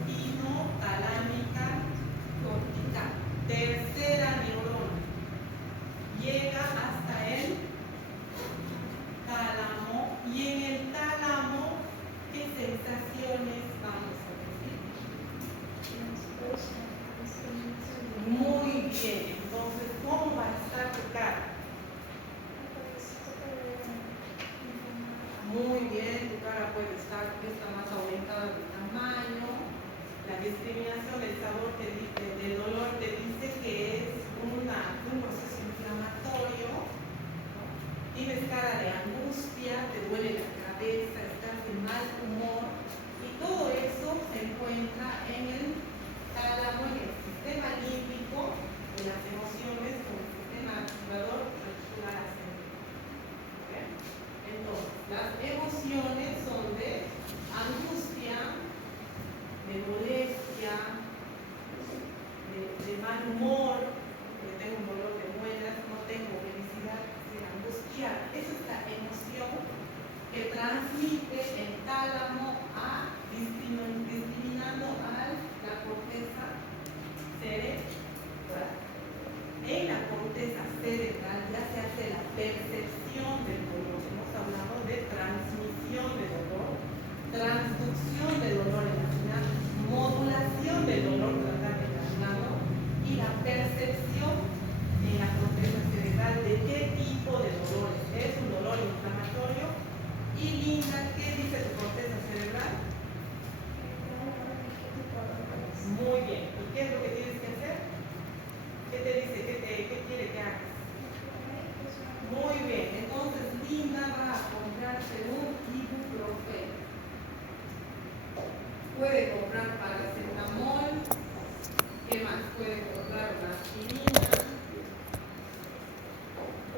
espinotalámica cortical. Tercera neurona. Llega hasta el tálamo y en el tálamo, ¿qué sensaciones vamos a decir? Muy bien, entonces, ¿cómo va a estar tu cara? Muy bien, tu cara puede estar más aumentada de tamaño. La discriminación del sabor del dolor te dice que es un proceso inflamatorio, ¿no? Tienes cara de angustia, te duele la cabeza, estás de mal humor y todo eso se encuentra en el tálamo, en el sistema límbico de las emociones con el sistema activador reticular ascendente. ¿Okay? Entonces, las emociones son de angustia, de molestia, de mal humor, tengo un dolor de muelas, no tengo felicidad, estoy angustiada. Esa es la emoción que transmite el tálamo discriminando a la corteza cerebral. En la corteza cerebral ya se hace la percepción del dolor. Hemos hablado de transmisión de dolor, transducción de dolor en la sinapsis, modulación del dolor, tratar de calmarlo, y la percepción en la corteza cerebral de qué tipo de dolores. ¿Es un dolor inflamatorio? Y Linda, ¿qué dice tu corteza cerebral? Muy bien. ¿Y qué es lo que tienes que hacer? ¿Qué te dice? ¿Qué quiere que hagas? Muy bien. Entonces Linda va a comprarse un ibuprofeno. Puede comprar paracetamol. ¿Qué más? Puede comprar una aspirina.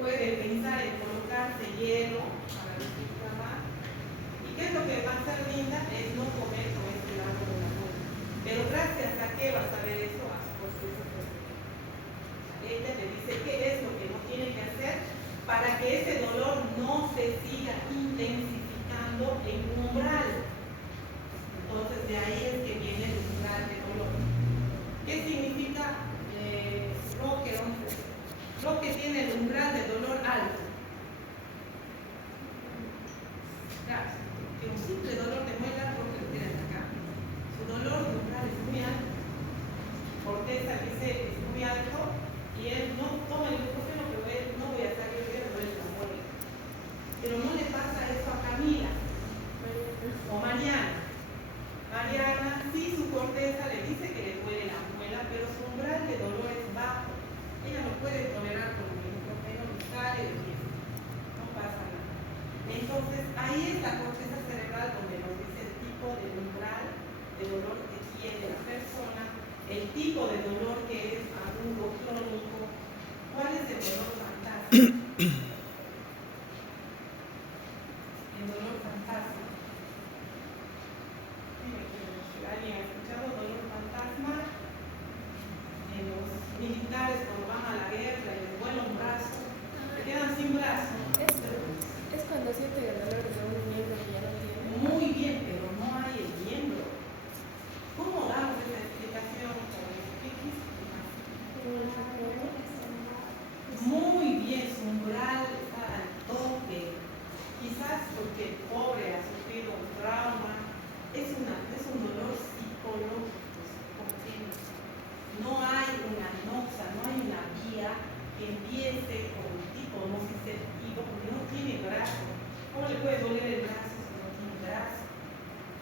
Puede pensar en colocarse hielo para desinflamar. ¿Y qué es lo que va a hacer Linda? Es no comer con este lado de la boca. Pero gracias a qué vas a ver eso, a su proceso. Ella te dice qué es lo que no tiene que hacer para que ese dolor no se siga intensificando en un umbral. Entonces de ahí es que viene el umbral de dolor. tiene el umbral de dolor alto. Claro, tiene un simple dolor de muela porque lo tienen acá. Su dolor de umbral es muy alto. Corteza dice es muy alto y él no toma el ibuprofeno, pero él no voy a salir de duele la muela. Pero no le pasa eso a Camila o Mariana. Mariana, sí, su corteza le dice que le duele la muela, pero su umbral de dolor es bajo. Ella no puede tolerar con el ibuprofeno ni sale de fiesta. No pasa nada. Entonces, ahí es la corteza cerebral donde nos dice el tipo de umbral de dolor que tiene la persona, el tipo de dolor que es agudo, crónico. ¿Cuál es el dolor fantasma? El dolor fantasma. ¿Alguien ha escuchado dolor fantasma? En los militares cuando van a la guerra y les vuela un brazo, se quedan sin brazo. Es cuando siente el dolor de un miembro que ya no tiene. Muy bien, pero no hay el miembro. ¿Cómo damos esa explicación? ¿Qué explicación? Muy bien, su umbral está al tope. Quizás porque el pobre ha sufrido un trauma. Es un dolor psicológico. No hay una noxa, no hay una vía que empiece con un tipo nociceptivo porque no tiene brazo. ¿Cómo le puede doler el brazo si no tiene brazo?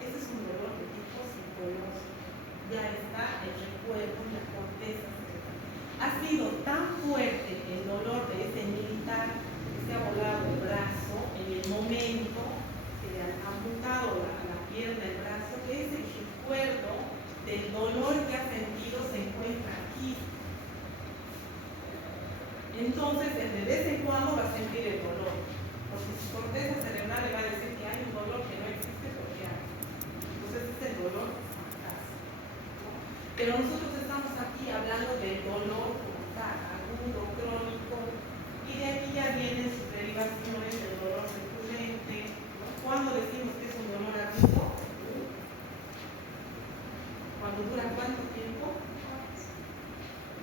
Ese es un dolor de tipo psicológico. Ya está el recuerdo en la corteza cerebral. Ha sido tan fuerte el dolor de ese militar que se ha volado el brazo en el momento que le han amputado la pierna, el brazo, que ese recuerdo del dolor que ha sentido se encuentra aquí. Entonces, de vez en cuando va a sentir el dolor, porque su corteza cerebral le va a decir que hay un dolor que no existe porque hay. Entonces, es el dolor fantasma. Pero nosotros estamos aquí hablando del dolor como tal, agudo, crónico, y de aquí ya vienen sus derivaciones del dolor recurrente. ¿Cuándo decimos que es un dolor agudo? ¿Cuándo dura cuánto tiempo?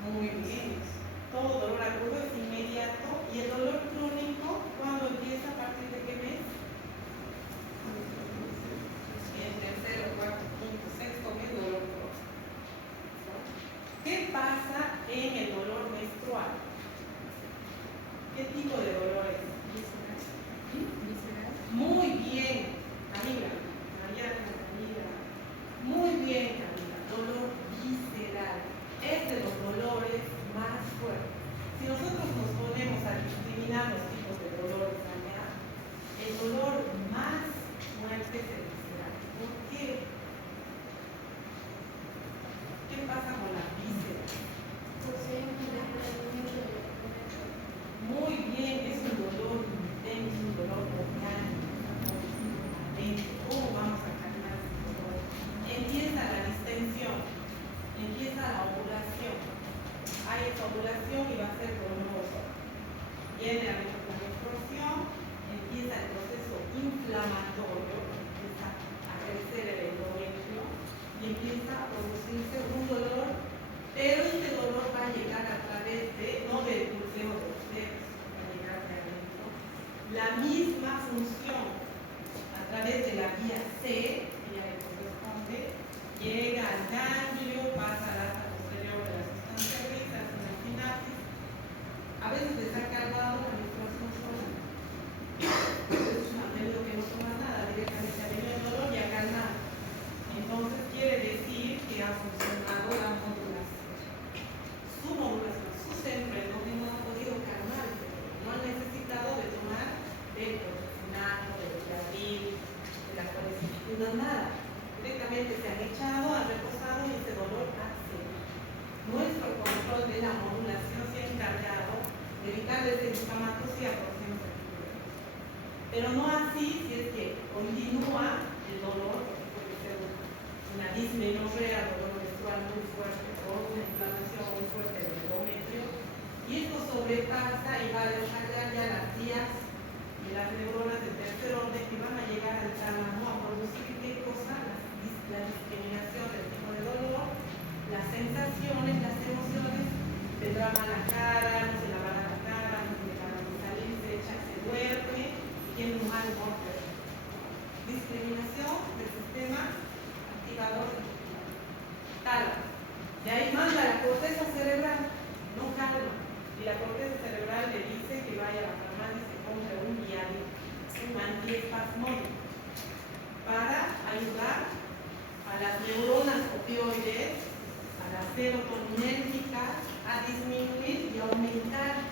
Muy bien. Todo dolor agudo es inmediato. ¿Y el dolor crónico cuándo empieza? ¿A partir de qué mes? En tercero, cuarto, quinto, sexto mes, dolor crónico. ¿Qué pasa en el dolor menstrual? ¿Qué tipo de dolor es? Muy bien, Camila. Muy bien, Camila. Dolor visceral. Es de los dolores más fuertes. Si nosotros nos ponemos a discriminar los tipos de dolores allá, el dolor más fuerte es el visceral. ¿Por qué? ¿Qué pasa con la víscera? Muy bien, es un dolor intenso, un dolor orgánico. ¿Cómo vamos a calmar ese dolor? Empieza la distensión, empieza la ovulación. Hay esa ovulación y va a ser doloroso. Viene la menstruación, empieza el proceso inflamatorio, empieza a crecer el endometrio y empieza a producirse un dolor, pero este dolor va a llegar a través de, no del pulseo de los dedos, va a llegar de adentro. La misma función a través de la vía C, que ya le corresponde, llega al ganglio, pasa al asa posterior de la sustancia gris, a la sinapsis. A veces está cargado la menstruación sola. Es un apellido que no toma nada, directamente ha venido el dolor y ha calmado. Entonces quiere decir que ha funcionado la modulación. Su modulación, su centro endógeno ha podido calmar, no ha necesitado de tomar del profesional, del Viagril, de la colecitina, nada. Directamente se han echado, han reposado y ese dolor ha cedido. Nuestro control de la modulación se ha encargado de evitar desinflamatos y aproximaciones articulares. Pero no así si es que continúa el dolor, porque puede ser una dismenorrea, dolor menstrual muy fuerte o una inflamación muy fuerte del endometrio. Y esto sobrepasa y va a descargar ya las vías y las neuronas del tercer orden que van a llegar al tálamo a producir qué cosa, la discriminación del tipo de dolor, las sensaciones, las emociones, tendrá mala cara, no se lavará la cara, Morter. Discriminación del sistema activador tálamo. De ahí manda la corteza cerebral, no calma. Y la corteza cerebral le dice que vaya a la farmacia y se compre un Viagra, un antiespasmódico, para ayudar a las neuronas opioides, a la serotoninérgica, a disminuir y aumentar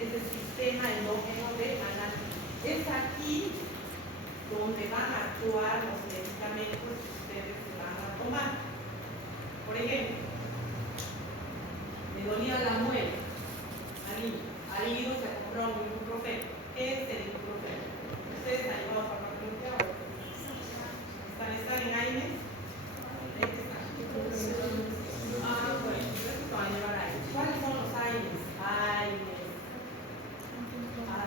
ese sistema endógeno de analgésico. Es aquí donde van a actuar los medicamentos que ustedes se van a tomar. Por ejemplo, me dolía la muela, ha ido, se ha comprado un ibuprofeno. ¿Qué es el ibuprofeno? ¿Ustedes han llevado a farmacología o están en AINES? ¿De qué están? Bueno, entonces van a llevar AINES. ¿Cuáles son los AINES? AINES,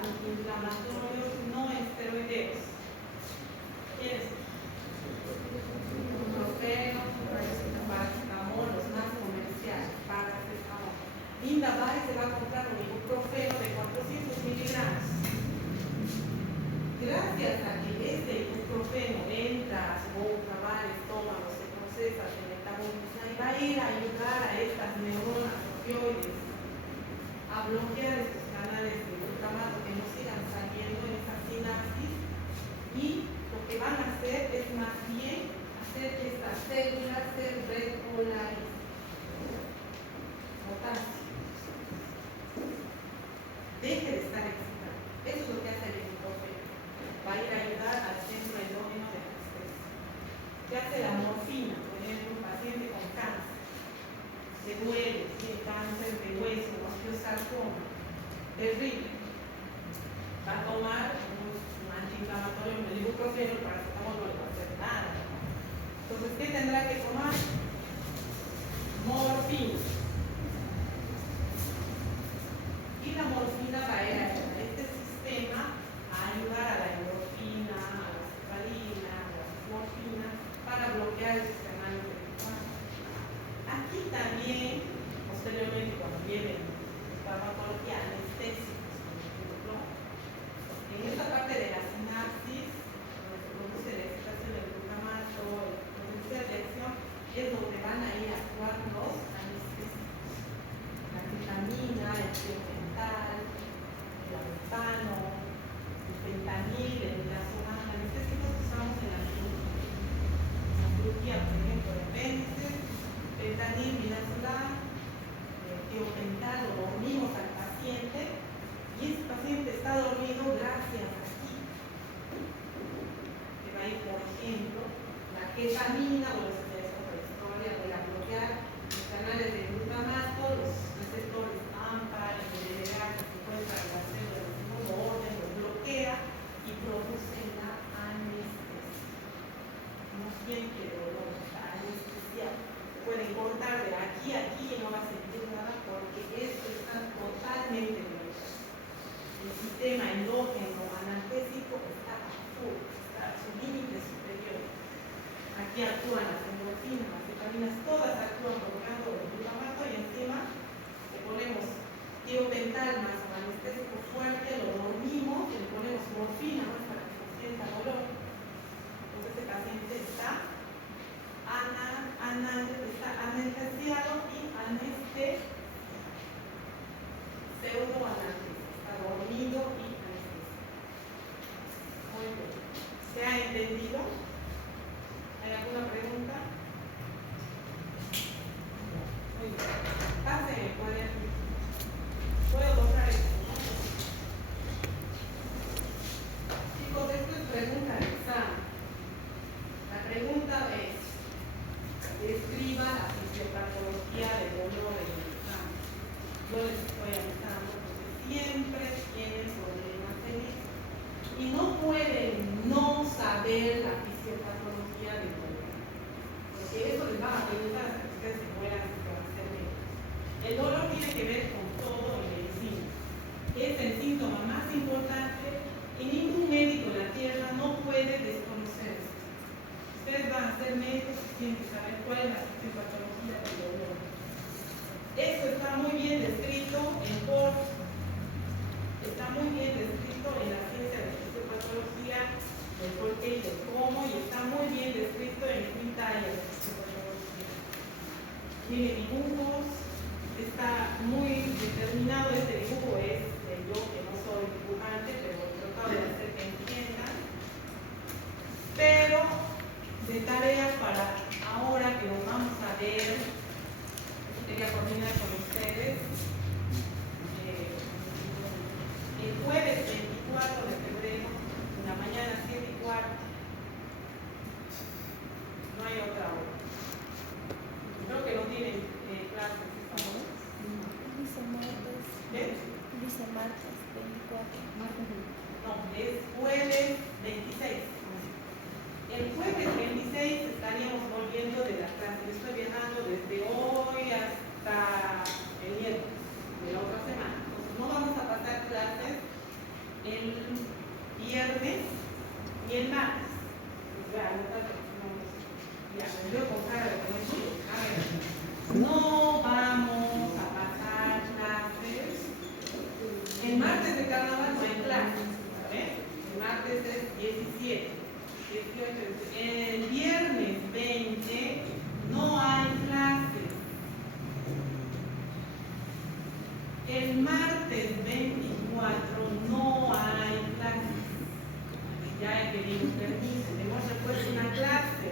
antiinflamatorios no esteroideos. ¿Quiénes? Ibuprofeno, paracetamol, los más comerciales, paracetamol. Linda va y se va a comprar un ibuprofeno de 400 miligramos. Gracias a que este ibuprofeno entra a su boca, va al estómago, se procesa, se metaboliza y va a ir a ayudar a estas neuronas opioides a bloquear estos canales de glutamato que no sigan saliendo en esa sinapsis, y lo que van a hacer es más bien hacer que estas células se repolaricen. Potasio. Deje de estar excitado. Eso es lo que hace el ibuprofeno. Va a ir a ayudar al centro endógeno de la estrés. ¿Qué hace la morfina? Por ejemplo, un paciente con cáncer de hueso, tiene cáncer de hueso, osteosarcoma, terrible. Va a tomar un antiinflamatorio, el ibuprofeno, el paracetamol no le va a hacer nada. Entonces, ¿qué tendrá que tomar? Morfina. Y la morfina va a ir a este sistema a ayudar a la endorfina, a la cefalina, a la morfina, para bloquear el sistema nervioso. Aquí también, posteriormente, cuando viene farmacología, anestésicos, por ejemplo, en esta parte de la sinapsis, donde se produce la excitación del glutamato, el potencial de acción, es donde van a ir a actuar los anestésicos. La ketamina, el tiopental, el alopano, el fentanil, el midazolam, anestésicos que usamos en la cirugía, por ejemplo, de apéndices, fentanil, midazolam, tiopental, lo dormimos al paciente y ese paciente está dormido gracias a aquí. Que va a ir, por ejemplo, la ketamina, o los historia, voy a bloquear los canales de glutamato, los receptores AMPA, el LDH, que se encuentran en la célula del segundo orden, los bloquea y produce la anestesia. No siente dolor, la anestesia. Pueden cortar de aquí a aquí y no va a sentir nada porque esto está totalmente bloqueado. El sistema endógeno analgésico está a full, está a su límite superior. Aquí actúan las endorfinas, las vitaminas, todas actúan provocando el glutamato y encima le ponemos tiopental más un anestésico fuerte, lo dormimos y le ponemos morfina más para que no sienta dolor. Entonces ese paciente está anestesiado y pseudoanalgésico, está dormido y anestesiado. Muy bien. ¿Se ha entendido? ¿Hay alguna pregunta? Muy bien. Pasen el cuaderno. Puedo borrar esto, ¿no? Chicos, esto es pregunta de examen. La pregunta es: describa la fisiopatología del dolor en el examen. Yo les estoy avisando porque siempre tienen problemas en eso. Y no pueden no saber la fisiopatología del dolor. Porque eso les va a preguntar hasta que ustedes se mueran si se van a hacer médicos. El dolor tiene que ver con todo en medicina. Es el síntoma más importante y ningún médico en la tierra no puede desconocerse. Ustedes van a ser médicos y tienen que saber cuál es la fisiopatología del dolor. Esto está muy bien descrito en Ford, está muy bien descrito en la ciencia de la fisiopatología historia del por qué y del cómo, y está muy bien descrito en Twin Tires. Tiene dibujos, está muy determinado. Este dibujo es de yo que no soy dibujante, pero he tratado de hacer que entiendan. Pero de tarea para ahora que nos vamos a ver, quería coordinar con ustedes. El jueves 24 de febrero, en la mañana 7:15. No hay otra hora. Creo que no tienen clases esta hora. Dice martes. ¿Bien? Dice martes 24. No, es jueves 26. El jueves 26 estaríamos volviendo de la clase. Yo estoy viajando desde hoy hasta el miércoles de la otra semana. Entonces no vamos a pasar clases el viernes ni el martes. Ya, me voy a contar lo que no es chido. A ver, no vamos a pasar clases. El martes de carnaval no hay clases, ¿sabes? El martes es 17, 18, el viernes 20 no hay clases. El martes 24 no hay clases. Ya he pedido permiso, hemos repuesto una clase,